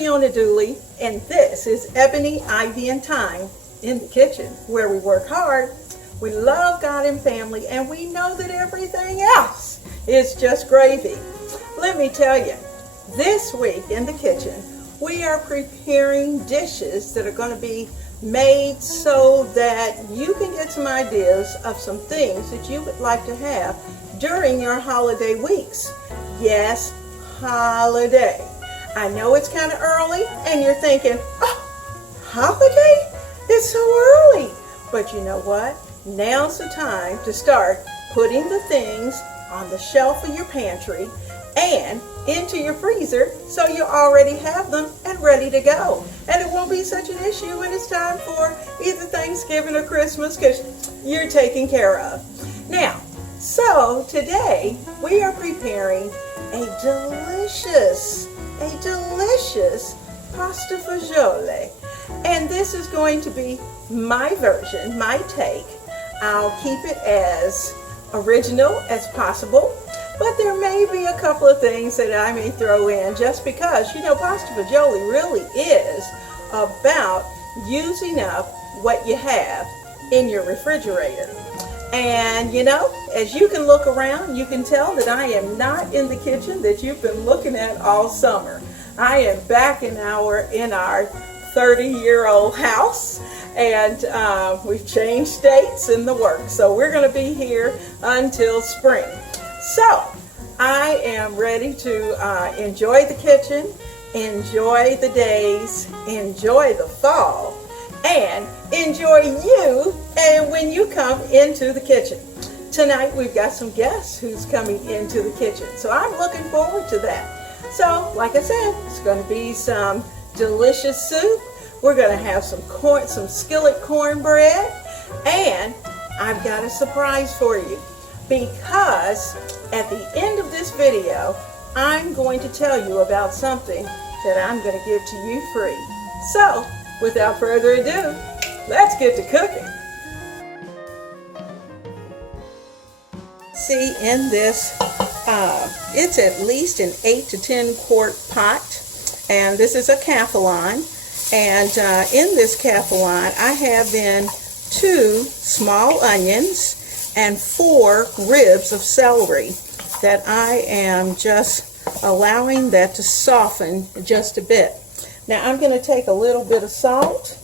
Leona Dooley, and this is Ebony, Ivy, and Thyme in the kitchen, where we work hard, we love God and family, and we know that everything else is just gravy. Let me tell you, this week in the kitchen, we are preparing dishes that are going to be made so that you can get some ideas of some things that you would like to have during your holiday weeks. Yes, holiday. I know it's kind of early and you're thinking, oh, holiday? It's so early. But you know what? Now's the time to start putting the things on the shelf of your pantry and into your freezer so you already have them and ready to go. And it won't be such an issue when it's time for either Thanksgiving or Christmas because you're taken care of. Now, so today we are preparing a delicious pasta fagioli. And this is going to be my version, my take. I'll keep it as original as possible, but there may be a couple of things that I may throw in just because, you know, pasta fagioli really is about using up what you have in your refrigerator. And you know, as you can look around, you can tell that I am not in the kitchen that you've been looking at all summer. I am back in our 30-year-old house, and we've changed states in the work. So we're going to be here until spring. So I am ready to enjoy the kitchen, enjoy the days, enjoy the fall, and enjoy you and when you come into the kitchen. Tonight we've got some guests who's coming into the kitchen, so I'm looking forward to that. So like I said, it's going to be some delicious soup. We're going to have some skillet cornbread, and I've got a surprise for you because at the end of this video I'm going to tell you about something that I'm going to give to you free. So without further ado, let's get to cooking. See, in this, it's at least an 8 to 10 quart pot, and this is a Calphalon. And in this Calphalon, I have in 2 small onions and 4 ribs of celery that I am just allowing that to soften just a bit. Now I'm going to take a little bit of salt,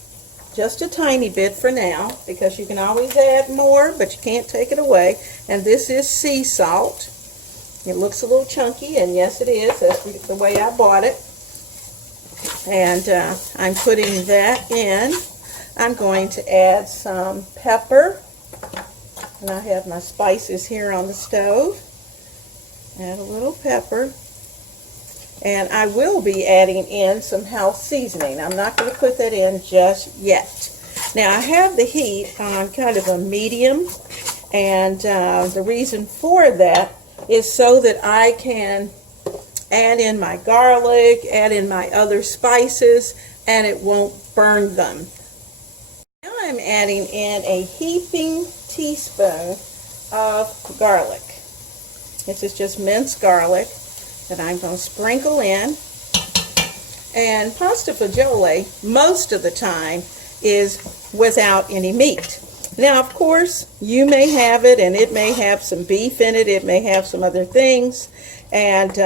just a tiny bit for now, because you can always add more, but you can't take it away. And this is sea salt. It looks a little chunky, and yes it is. That's the way I bought it. And I'm putting that in. I'm going to add some pepper, and I have my spices here on the stove. Add a little pepper. And I will be adding in some house seasoning. I'm not going to put that in just yet. Now I have the heat on kind of a medium, and the reason for that is so that I can add in my garlic, add in my other spices, and it won't burn them. Now I'm adding in a heaping teaspoon of garlic. This is just minced garlic that I'm going to sprinkle in. And pasta fagioli, most of the time, is without any meat. Now, of course, you may have it, and it may have some beef in it, it may have some other things, and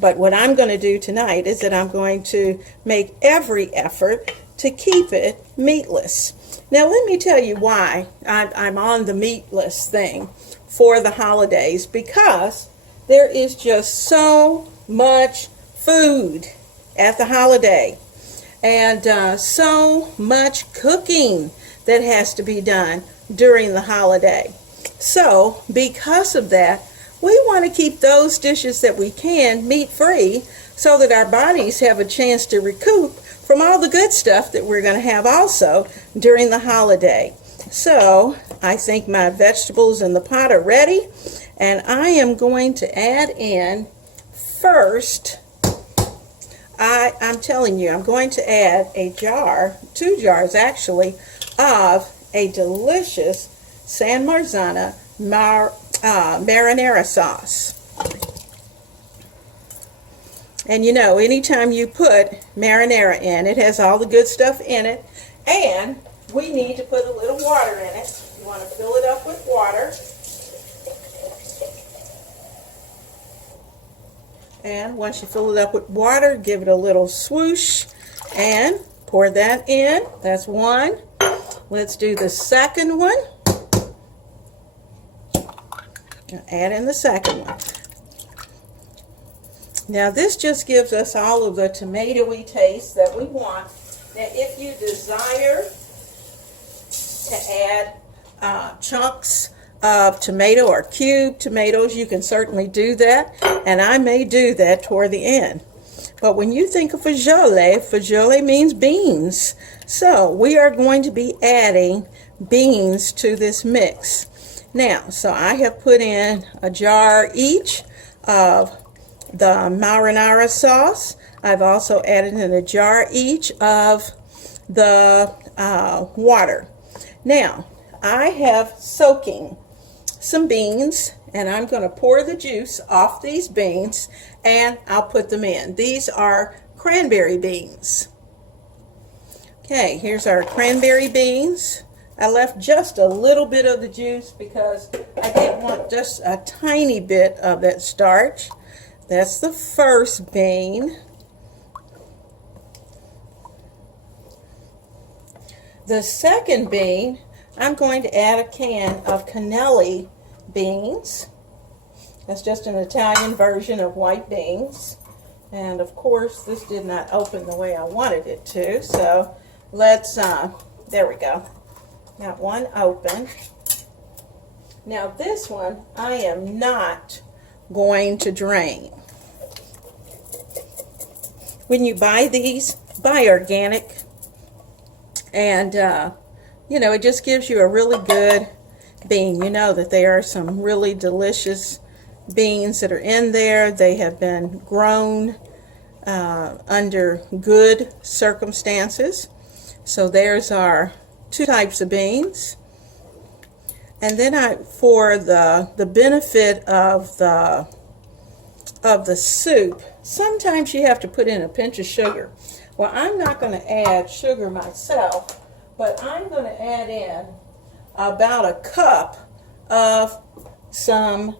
but what I'm going to do tonight is that I'm going to make every effort to keep it meatless. Now, let me tell you why I'm on the meatless thing for the holidays, because there is just so much food at the holiday, and so much cooking that has to be done during the holiday. So because of that, we want to keep those dishes that we can meat-free so that our bodies have a chance to recoup from all the good stuff that we're going to have also during the holiday. So I think my vegetables in the pot are ready, and I am going to add in first, I'm telling you, I'm going to add a jar, 2 jars actually, of a delicious San Marzano marinara sauce. And you know, anytime you put marinara in, it has all the good stuff in it. And we need to put a little water in it. You want to fill it up with water. And once you fill it up with water, give it a little swoosh and pour that in. That's one. Let's do the second one. Add in the second one. Now this just gives us all of the tomatoey taste that we want. Now if you desire to add chunks of tomato or cubed tomatoes, you can certainly do that, and I may do that toward the end. But when you think of fagioli, fagioli means beans. So we are going to be adding beans to this mix. Now, so I have put in a jar each of the marinara sauce. I've also added in a jar each of the water. Now, I have soaking some beans, and I'm going to pour the juice off these beans and I'll put them in. These are cranberry beans. Okay, here's our cranberry beans. I left just a little bit of the juice because I didn't want just a tiny bit of that starch. That's the first bean. The second bean, I'm going to add a can of cannelli beans. That's just an Italian version of white beans. And of course, this did not open the way I wanted it to. So let's, there we go. Got one open. Now this one, I am not going to drain. When you buy these, buy organic. And, you know, it just gives you a really good bean. You know that there are some really delicious beans that are in there. They have been grown under good circumstances. So there's our two types of beans. And then for the benefit of the soup, sometimes you have to put in a pinch of sugar. Well, I'm not going to add sugar myself, but I'm going to add in about a cup of some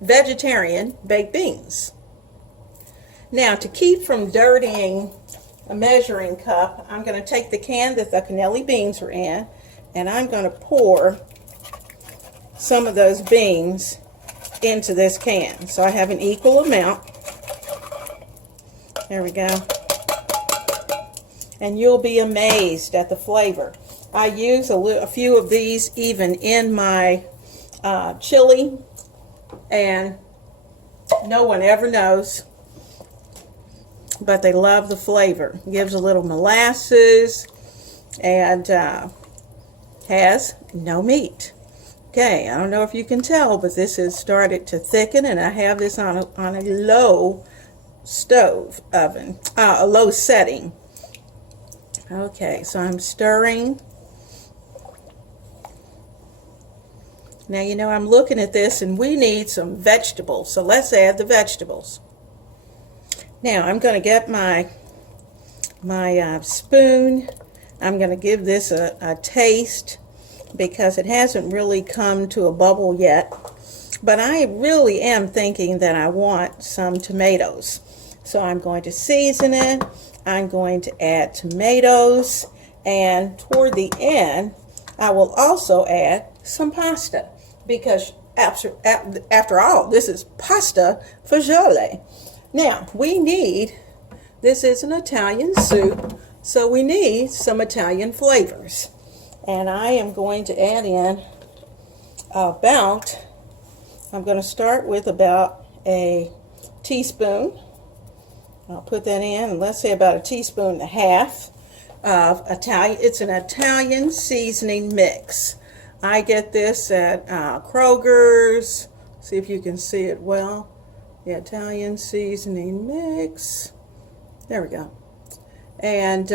vegetarian baked beans. Now, to keep from dirtying a measuring cup, I'm going to take the can that the cannelli beans are in, and I'm going to pour some of those beans into this can. So I have an equal amount. There we go. And you'll be amazed at the flavor. I use a few of these even in my chili, and no one ever knows, but they love the flavor. It gives a little molasses and has no meat. Okay, I don't know if you can tell, but this has started to thicken, and I have this on a low stove oven, a low setting. Okay, so I'm stirring. Now, you know, I'm looking at this, and we need some vegetables, so let's add the vegetables. Now, I'm going to get my spoon. I'm going to give this a taste because it hasn't really come to a bubble yet. But I really am thinking that I want some tomatoes. So I'm going to season it. I'm going to add tomatoes. And toward the end, I will also add some pasta. Because after all, this is pasta fagioli. Now, this is an Italian soup, so we need some Italian flavors. And I am going to add in I'm going to start with about a teaspoon. I'll put that in, and let's say about a teaspoon and a half of Italian. It's an Italian seasoning mix. I get this at Kroger's. See if you can see it well. The Italian seasoning mix. There we go. And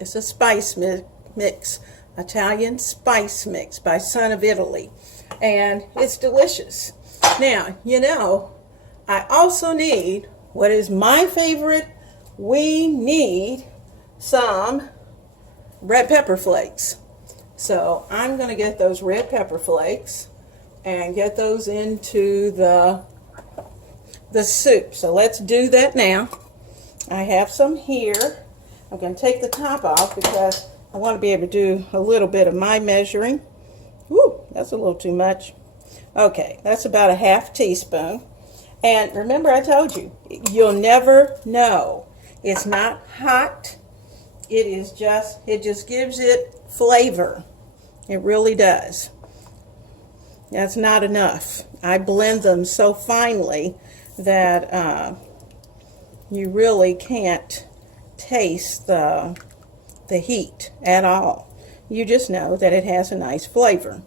it's a spice mix. Italian spice mix by Son of Italy. And it's delicious. Now, you know, I also need what is my favorite. We need some red pepper flakes. So I'm going to get those red pepper flakes and get those into the soup. So let's do that now. I have some here. I'm going to take the top off because I want to be able to do a little bit of my measuring. Woo, that's a little too much. Okay, that's about a half teaspoon. And remember, I told you, you'll never know. It's not hot. It just gives it flavor. It really does. That's not enough. I blend them so finely that you really can't taste the heat at all. You just know that it has a nice flavor.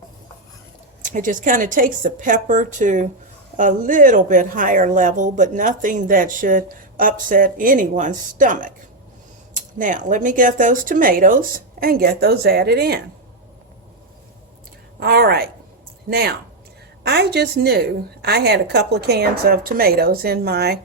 It just kind of takes the pepper to a little bit higher level, but nothing that should upset anyone's stomach. Now, let me get those tomatoes and get those added in. All right. Now, I just knew I had a couple of cans of tomatoes in my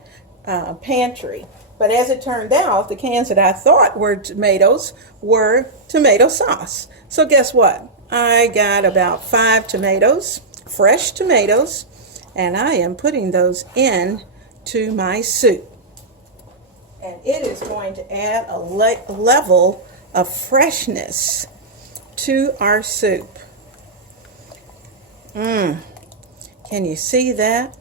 pantry. But as it turned out, the cans that I thought were tomatoes were tomato sauce. So guess what? I got about 5 tomatoes, fresh tomatoes, and I am putting those in to my soup. And it is going to add a level of freshness to our soup. Can you see that?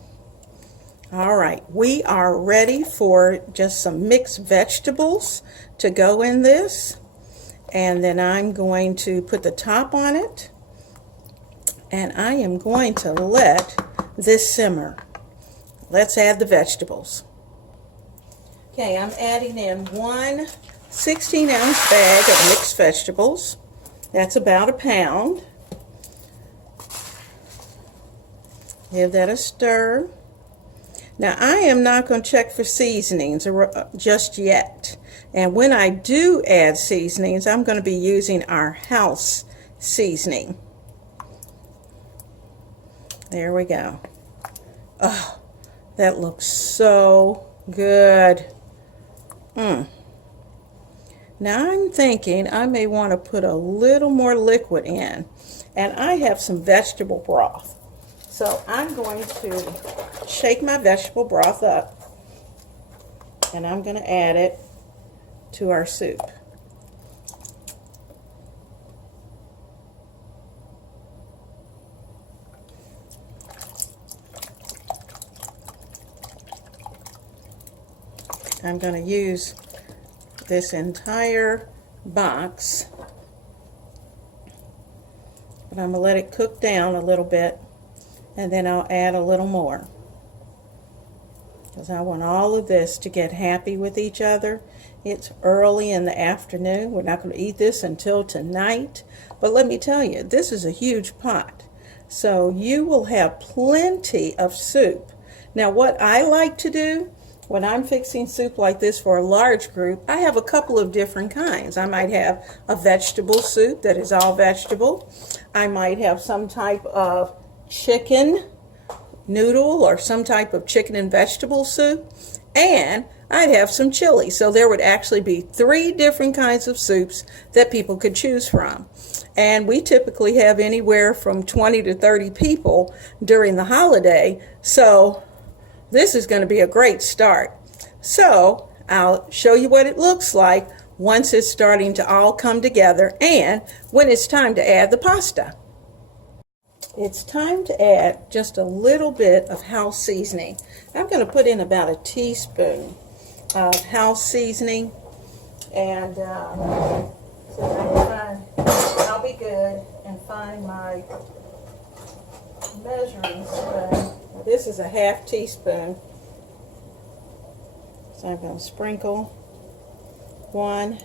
All right, we are ready for just some mixed vegetables to go in this. And then I'm going to put the top on it. And I am going to let this simmer. Let's add the vegetables. Okay, I'm adding in 1 16-ounce bag of mixed vegetables. That's about a pound. Give that a stir. Now, I am not going to check for seasonings just yet. And when I do add seasonings, I'm going to be using our house seasoning. There we go. Oh, that looks so good. Now I'm thinking I may want to put a little more liquid in. And I have some vegetable broth. So I'm going to shake my vegetable broth up. And I'm going to add it to our soup. I'm going to use this entire box, but I'm going to let it cook down a little bit, and then I'll add a little more, because I want all of this to get happy with each other. It's early in the afternoon. We're not going to eat this until tonight, but let me tell you, this is a huge pot, so you will have plenty of soup. Now, what I like to do when I'm fixing soup like this for a large group, I have a couple of different kinds. I might have a vegetable soup that is all vegetable. I might have some type of chicken noodle or some type of chicken and vegetable soup. And I'd have some chili. So there would actually be 3 different kinds of soups that people could choose from. And we typically have anywhere from 20 to 30 people during the holiday. So this is going to be a great start. So I'll show you what it looks like once it's starting to all come together and when it's time to add the pasta. It's time to add just a little bit of house seasoning. I'm going to put in about a teaspoon of house seasoning, and so I'll be good and find my measuring spoon. This is a half teaspoon. So I'm going to sprinkle 1,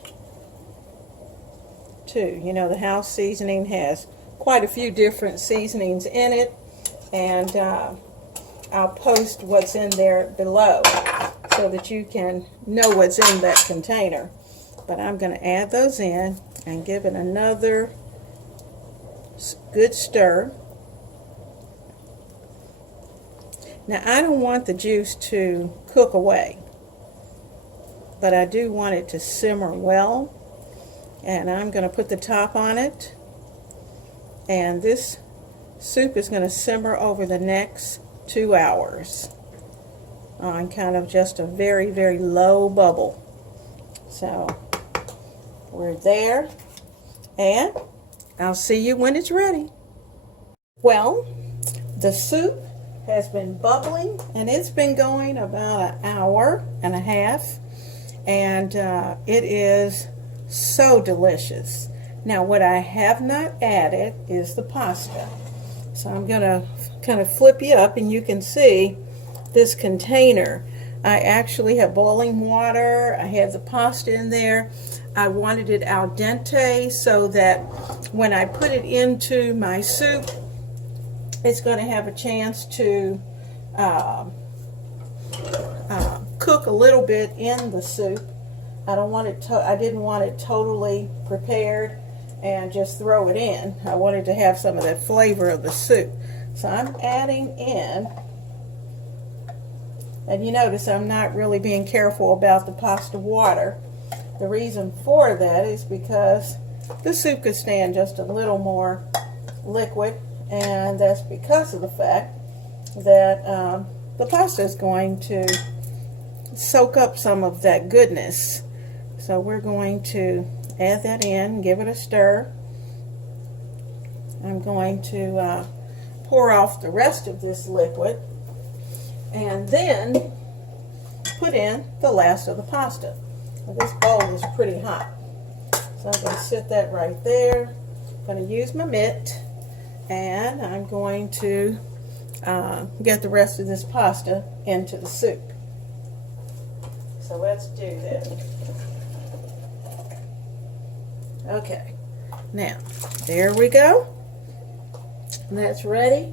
2. You know, the house seasoning has quite a few different seasonings in it, and I'll post what's in there below so that you can know what's in that container. But I'm going to add those in and give it another good stir. Now I don't want the juice to cook away, but I do want it to simmer well. And I'm going to put the top on it. And this soup is going to simmer over the next 2 hours on kind of just a very, very low bubble. So we're there, and I'll see you when it's ready. Well, the soup has been bubbling, and it's been going about 1.5 hours, and it is so delicious. Now, what I have not added is the pasta. So I'm going to kind of flip you up, and you can see this container. I actually have boiling water. I have the pasta in there. I wanted it al dente so that when I put it into my soup, it's going to have a chance to cook a little bit in the soup. I didn't want it totally prepared and just throw it in. I wanted to have some of that flavor of the soup. So I'm adding in, and you notice I'm not really being careful about the pasta water. The reason for that is because the soup could stand just a little more liquid, and that's because of the fact that the pasta is going to soak up some of that goodness. So we're going to add that in, give it a stir. I'm going to pour off the rest of this liquid and then put in the last of the pasta. Now, this bowl is pretty hot, so I'm going to sit that right there. I'm going to use my mitt, and I'm going to get the rest of this pasta into the soup. So let's do that. Okay, now there we go. That's ready.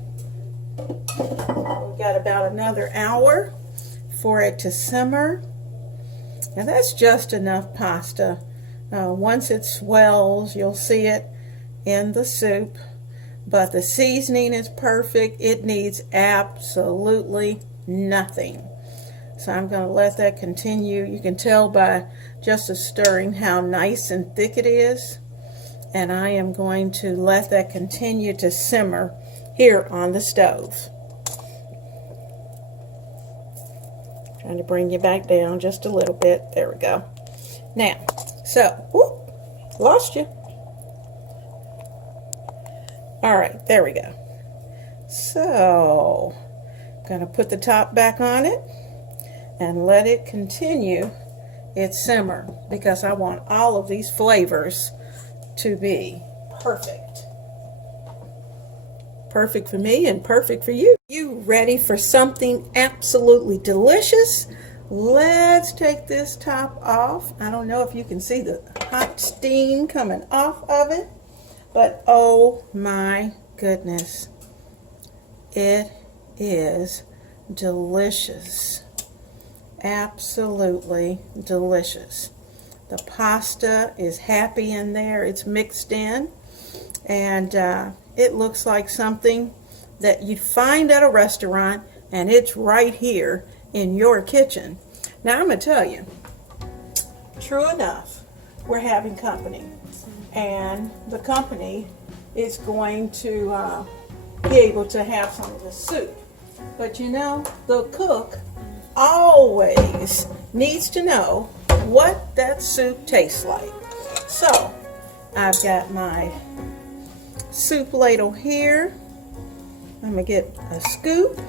We've got about another hour for it to simmer. Now that's just enough pasta. Once it swells, you'll see it in the soup. But the seasoning is perfect. It needs absolutely nothing. So I'm going to let that continue. You can tell by just the stirring how nice and thick it is. And I am going to let that continue to simmer here on the stove. Trying to bring you back down just a little bit. There we go. Now, so, whoop, lost you. All right, there we go. So, I'm going to put the top back on it and let it continue its simmer, because I want all of these flavors to be perfect. Perfect for me and perfect for you. You ready for something absolutely delicious? Let's take this top off. I don't know if you can see the hot steam coming off of it, but oh my goodness, it is delicious. Absolutely delicious. The pasta is happy in there. It's mixed in, and it looks like something that you'd find at a restaurant, and it's right here in your kitchen. Now I'm going to tell you, true enough, we're having company, and the company is going to be able to have some of the soup. But you know, the cook always needs to know what that soup tastes like. So I've got my soup ladle here. I'm gonna get a scoop.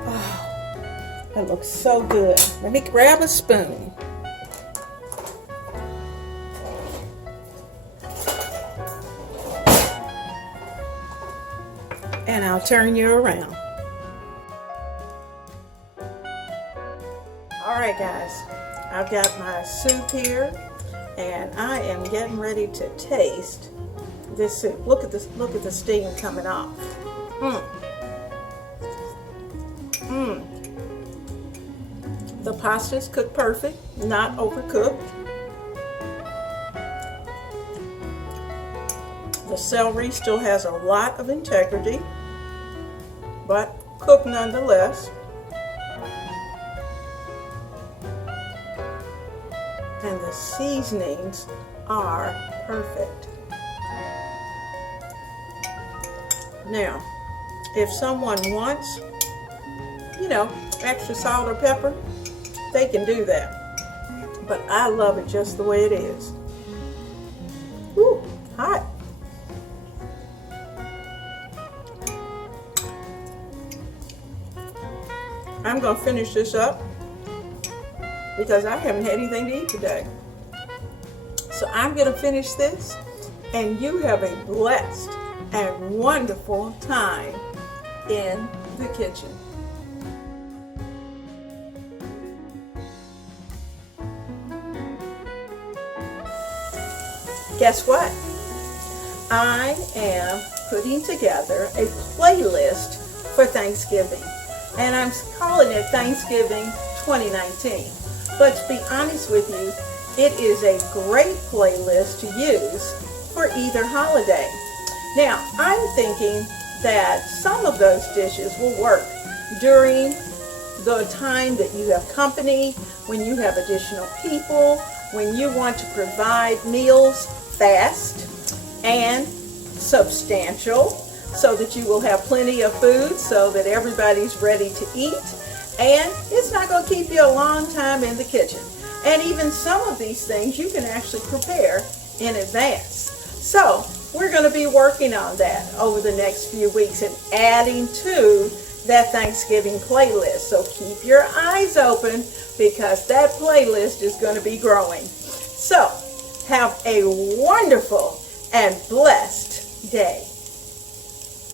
Oh, that looks so good. Let me grab a spoon. And I'll turn you around. All right, guys, I've got my soup here, and I am getting ready to taste this soup. Look at this. Look at the steam coming off. The pasta's cooked perfect, not overcooked. The celery still has a lot of integrity, but cook nonetheless. And the seasonings are perfect. Now, if someone wants, extra salt or pepper, they can do that. But I love it just the way it is. Woo, hot. I'm going to finish this up because I haven't had anything to eat today. So I'm going to finish this, and you have a blessed and wonderful time in the kitchen. Guess what? I am putting together a playlist for Thanksgiving, and I'm calling it Thanksgiving 2019. But to be honest with you, it is a great playlist to use for either holiday. Now, I'm thinking that some of those dishes will work during the time that you have company, when you have additional people, when you want to provide meals fast and substantial so that you will have plenty of food so that everybody's ready to eat, and it's not going to keep you a long time in the kitchen. And even some of these things you can actually prepare in advance. So we're going to be working on that over the next few weeks and adding to that Thanksgiving playlist. So keep your eyes open because that playlist is going to be growing. So have a wonderful and blessed day.